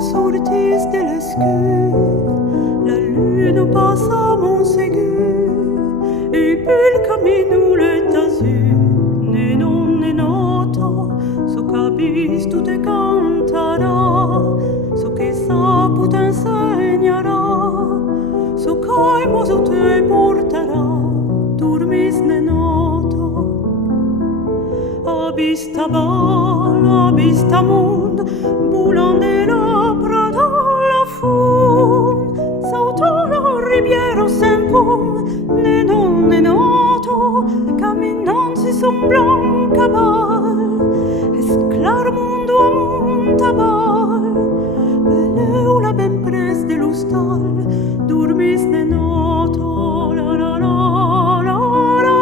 sortis de l'escure, la lune passe à Montségur, e pel cammino l'etazur, ne non è noto, so capis tu te cantarà, so che saput insegnerà, so caimoso te porterà, dormis ne noto. Abista bal, abista mund, boulant de la prada la fun, sauto la riviera sempum, ne non è noto, camminant si son blanca bal, esclar mundo a montabal, beleu la ben pres de l'ostal, dormis ne noto, la la la la la la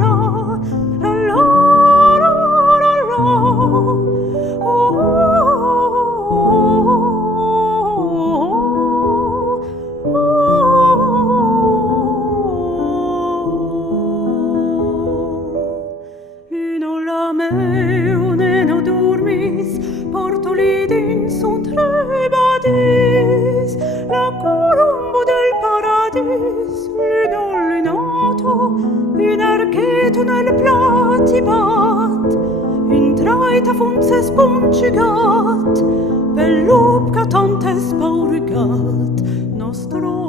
la la la la la oh, la meu neno dormis, portoli din sunt trebadis, la colombo del paradis, lunato, un archetto nel platibat, un traita funse spongigat, bell'upca tantes pauregat, nostro